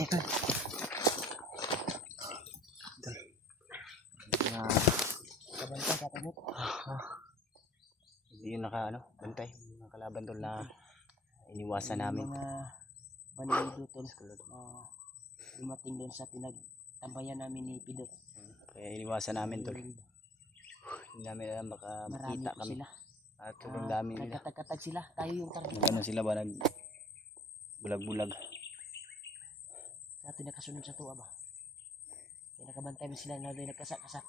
Teka. Kabantay ka tanong. Hindi yun bantay. Mga kalaban tol na iniwasan namin. Mga bandido tol na dumating doon sa pinagtambayan namin ni Pidot. Kaya iniwasan namin tol. Hindi namin alam baka makita kami. Sila. At sobrang dami nila. Nagkatag-katag sila. Tayo yung target. Gano'n sila ba bulag-bulag. Sa atin nakasunod sa tuwa ba? Kaya nakabantay mo sila na nagkasak-kasak.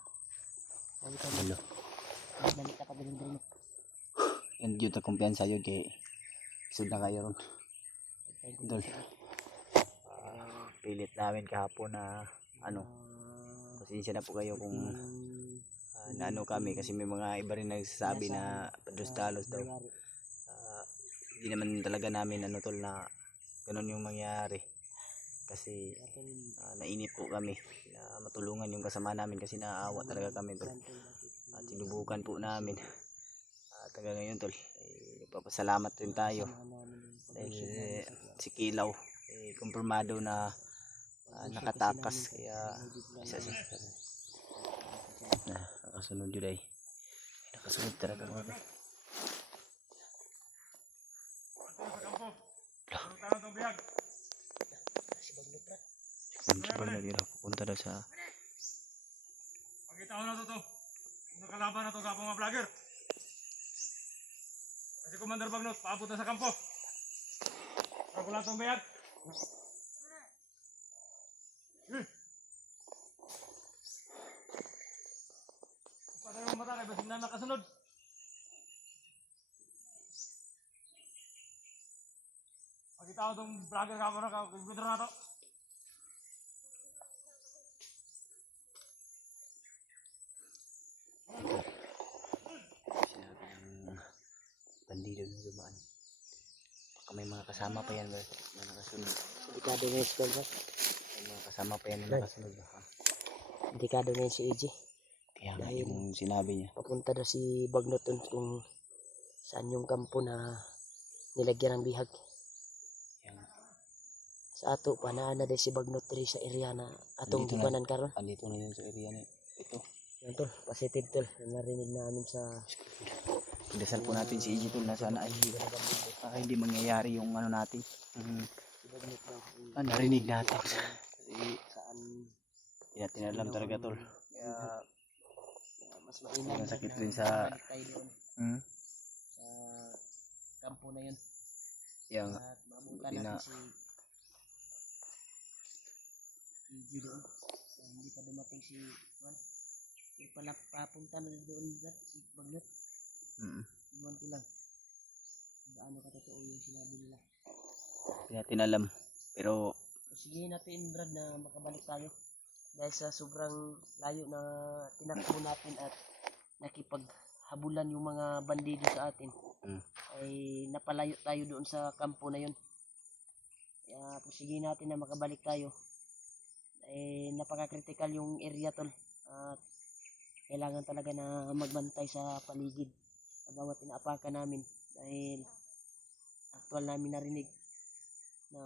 Dali ka Hello. Dali ka pag-dali. And yun na kumpiyansa yun kay isod na kayo ron. Dol. Pilit namin kahapon na pasensya na po kayo kung naano kami kasi may mga iba rin nagsasabi na padros-talos daw. Hindi naman talaga namin tol na ganun yung mangyari. Kasi nainip po kami na matulungan yung kasama namin kasi naaawa talaga kami tol. At sinubukan po namin. At hanggang ngayon tol, nagpapasalamat rin tayo. Dahil si Kilaw, kumpirmado na nakatakas. Kaya nakasunod yun ay. Nakasunod talaga mga tol. Si Bagnot yun, pupunta daw sa Pakita ko na to. Nakalaban na to sa mga vlogger. Kasi Commander Bagnot, paabot na sa kampo. Ako lang itong bayag. Patay yung mata kay basin na nakasunod. Pakita ko itong vlogger ka na computer na to. bandido na dumaan. Baka may mga kasama pa yan na nakasunod. Delikado na yung tol ba? May mga kasama pa yan na nakasunod. Delikado na yun si EJ. Kaya nga yung sinabi niya. Papunta na si Bagnot kung saan yung kampo na nilagyan ng bihag. Yan. Sa ato pa na din si Bagnot rin sa area na atong gibanan karon. Andito na yun sa area na ito. Yan tol, positive tol. Narinig namin sa Dasal po natin si EJ tol na sana ay hindi mangyayari yung natin. Narinig natin. Kasi saan hindi natin alam talaga tol. Kaya mas mainam sakit rin sa sa kampo na yun. Yung At mabukan natin si EJ doon. Hindi pa dumating si Juan. Hindi pala papunta na doon si Bagnot. Iwan ko lang. Gaano katotoo yung sinabi nila. Hindi natin alam. Pero Sige natin Brad na makabalik tayo. Dahil sa sobrang layo na tinakbo natin at nakipaghabulan yung mga bandido sa atin. Ay napalayo tayo doon sa kampo na yun. Kaya sige natin na makabalik tayo. Ay napaka-critical yung area tol. At kailangan talaga na magbantay sa paligid. Sa bawat inaapakan namin dahil actual namin narinig na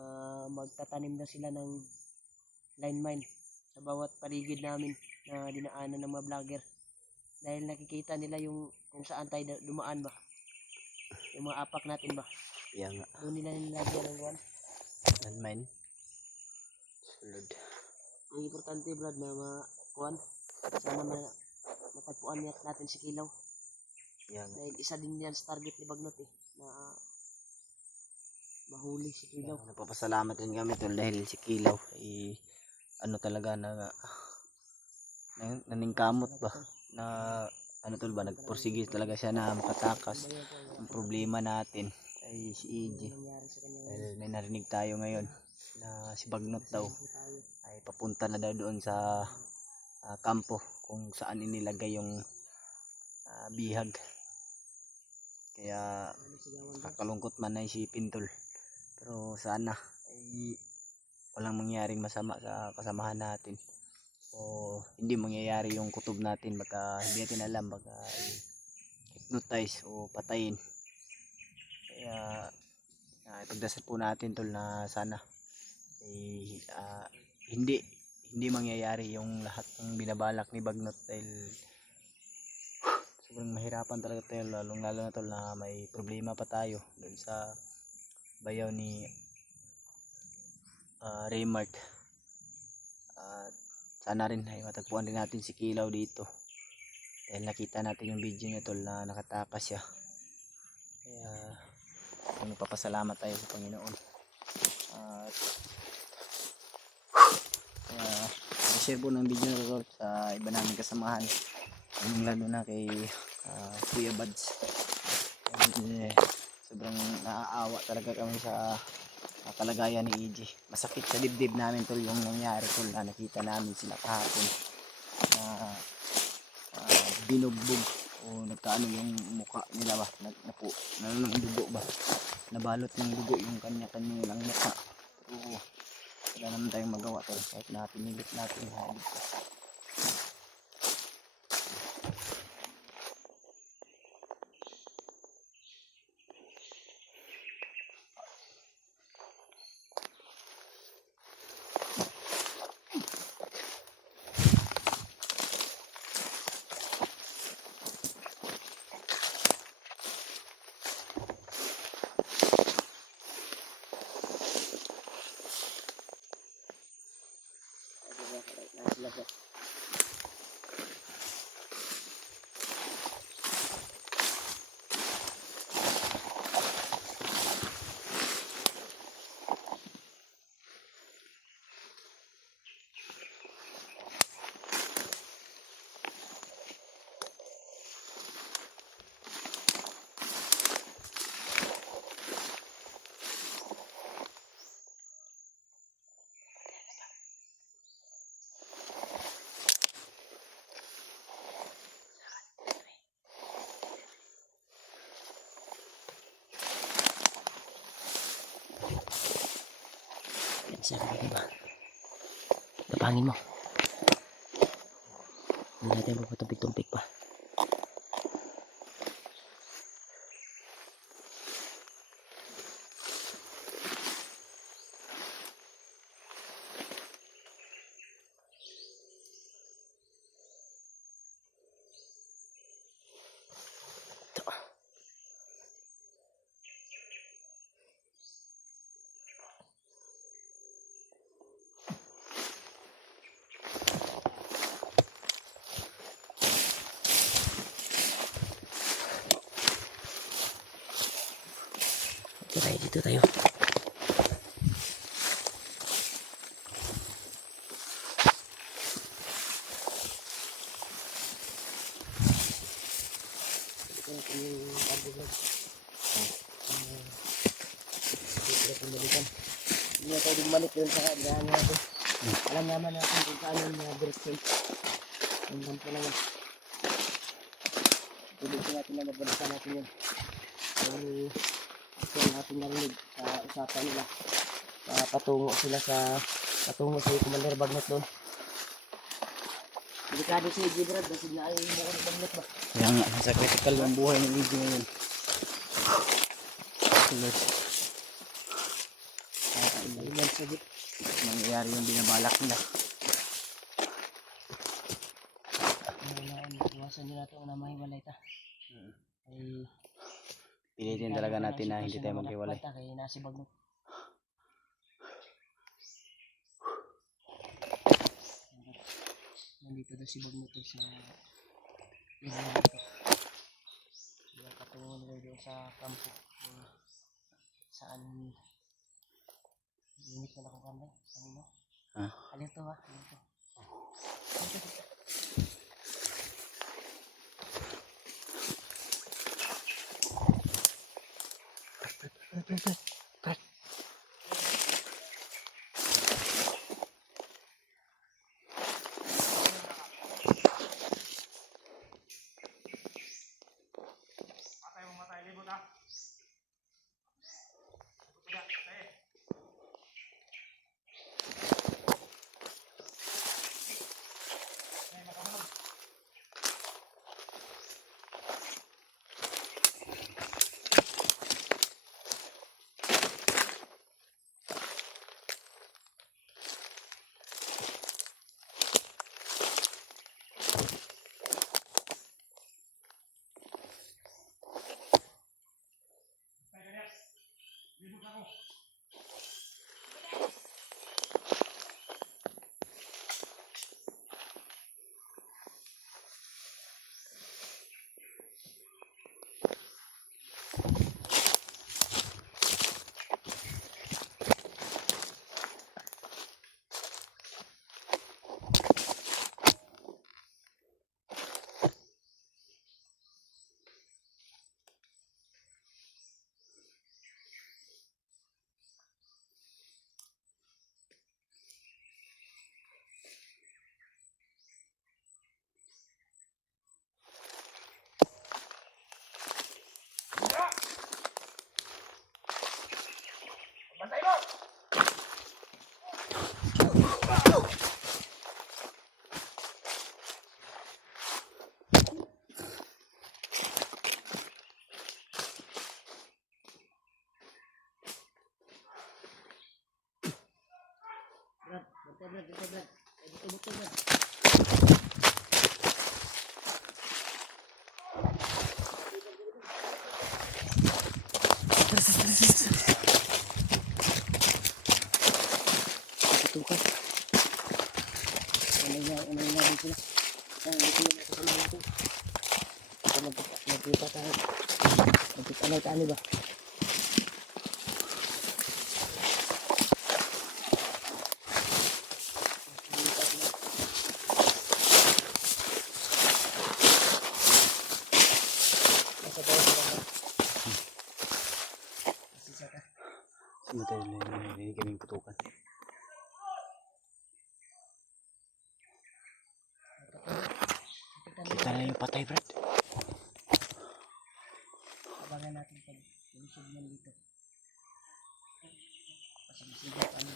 magtatanim na sila ng line mine sa bawat paligid namin na dinaanan ng mga vlogger dahil nakikita nila yung kung saan tayo dumaan ba yung mga apak natin ba yan nga. doon nila nilagyan ng one Landmine. Sulod. ang importante Brad na makuhan sana matagpuan natin si Kilaw. Yan. Dahil isa din yan sa target ni Bagnot na mahuli si Kilaw. Napapasalamat din kami tol dahil si Kilaw ay talaga na naningkamot ba na tol ba nagpursige talaga siya na makatakas. Ang problema natin ay si EJ. Dahil may narinig tayo ngayon na si Bagnot daw ay papunta na daw doon sa kampo kung saan inilagay yung bihag. Kaya kakalungkot man na isipin tol. Pero sana ay walang mangyaring masama sa kasamahan natin. O hindi mangyayari yung kutob natin. Baka hindi natin alam. Baka hypnotize o patayin. Kaya ipagdasal po natin tol na sana hindi hindi mangyayari yung lahat ng binabalak ni Bagnot dahil sobrang mahirapan talaga tayo, lalong lalo na tol na may problema pa tayo doon sa bayaw ni Raymark. At sana rin ay matagpuan din natin si Kilaw dito dahil nakita natin yung video niya tol na nakatakas siya. Kaya nagpapasalamat tayo sa Panginoon. At share po ng video na tol sa iba namin kasamahan, lalo na kay Kuya Bads. Sobrang naaawa talaga kami sa kalagayan ni EJ. Masakit sa dibdib namin tol yung nangyari tol na nakita namin sila kahapon na binugbog o nagkaano yung mukha nila ba, ng dugo ba, nabalot ng dugo yung kanya-kanya lang mukha. Oo, wala naman tayong magawa tol kahit na pinilit natin haligtas. Siya ka diba? Tapangin mo. Hindi natin magpatumpik-tumpik pa. Dito tayo. Hindi na tayo bumalik dun sa daan natin. Alam naman natin kung saan yung direction. Yung kampo na yun. Tuloy natin na mabalikan natin yun. Ito yung ating narinig sa usapan nila. Patungo si Commander Bagnot doon. Delikado si EJ Brad kasi na ay mukha ni Bagnot ba? Kaya nga, nasa critical yung buhay ng EJ ngayon. Nangyayari yung binabalak nila. Iwasan nyo natin na mahiwalay ta. Ay pilitin talaga natin na hindi tayo maghiwalay. Kaya nasi Bagnot. Nandito daw si Bagnot sa area dito. Kaya patungo nila doon sa kampo. Saan unit na nakakanda? Kanino? Alin to ha? Alin to? Brad. Dito, Brad. Tutukan. Ano nga dito na. Dito yung kasama natin. Nagkita tayo. Nagkita ba? Matay na kaming putukan. Kita na yung patay, Brad. Abangan natin pag lulusog man dito. Kasi masigit ano.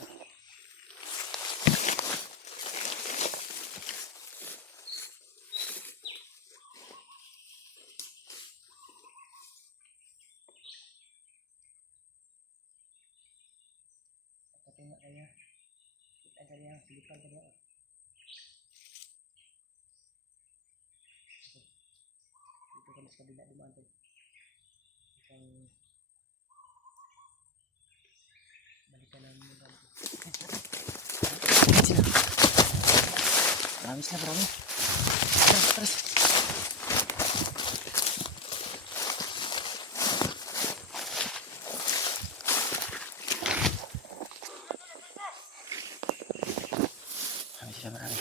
Pati nga kaya. Kita kaya. Silipan kaya. Dito kami sa kabila dumaan tayo. Isang balikan namin yung ganito. Marami. Terus. Marami.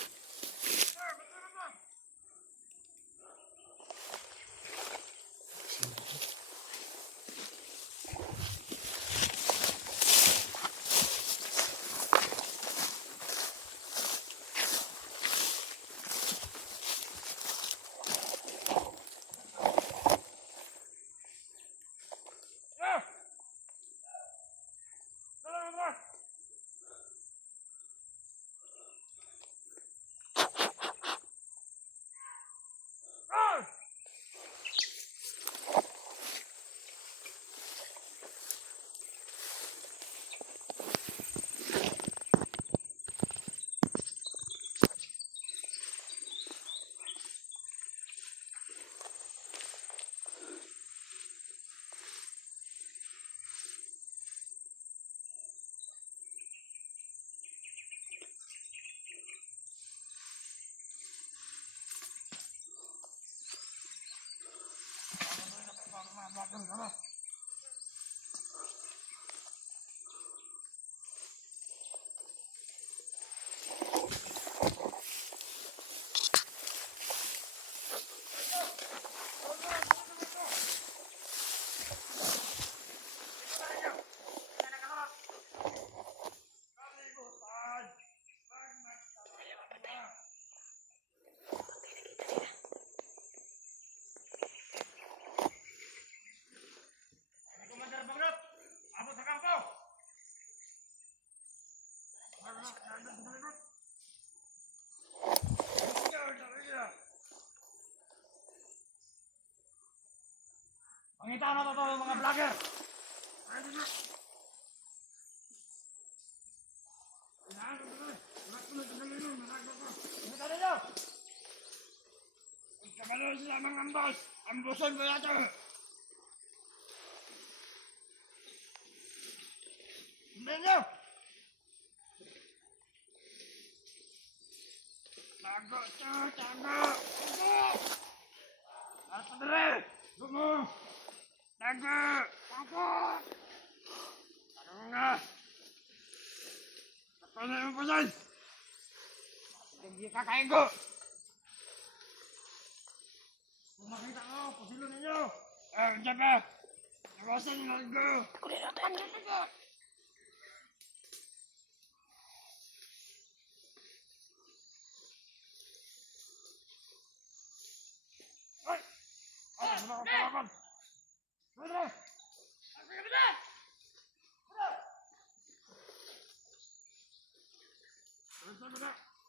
Pangita na to mga vlogger. Kabalo sila mga ambos. Ambuson ko yato. Menyo. Tago. Apa dere? Gumo. Tago. Ano nga? Apa na yung pusan? Hindi kakain ko. Kung makita ko, pusilo ninyo. Diyan ba? Nawasan yung lago. Kunin natin. Ay! Ay, ano ako talakan? Pwede! Pwede! Pwede!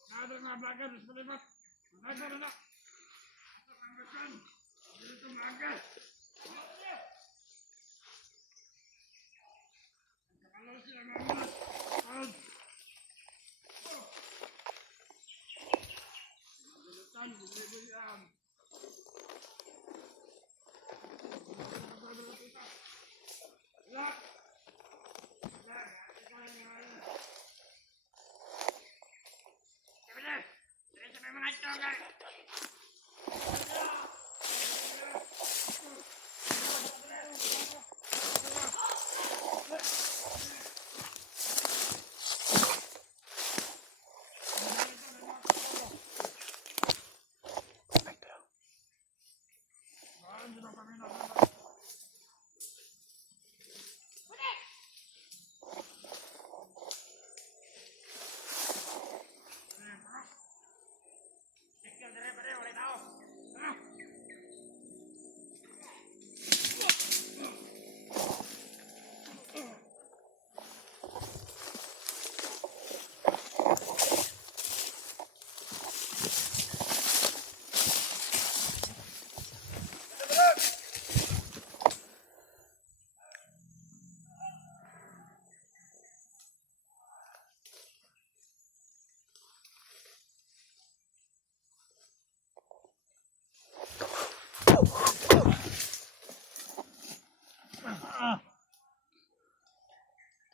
Nada mga vlogger, pwede ba? Vlogger na! Ito ang gusan! Dito maaga! Ang kakalaw sila mga mga!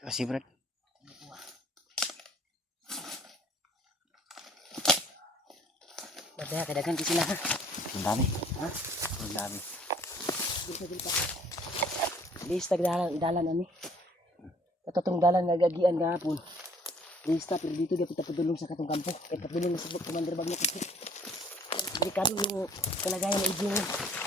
Kasi Brad. Madaya, kadagan kasi sila ha. Ang dami. Ha? Ang dami. Gilpa. Lista dalan ani. Katotong dalan nga gagian gahapon. Lista pero dito dapat padulong sa katong kampo. Kay padulong sa Commander Bagno kasi. Delikado yung kalagayan ng iging.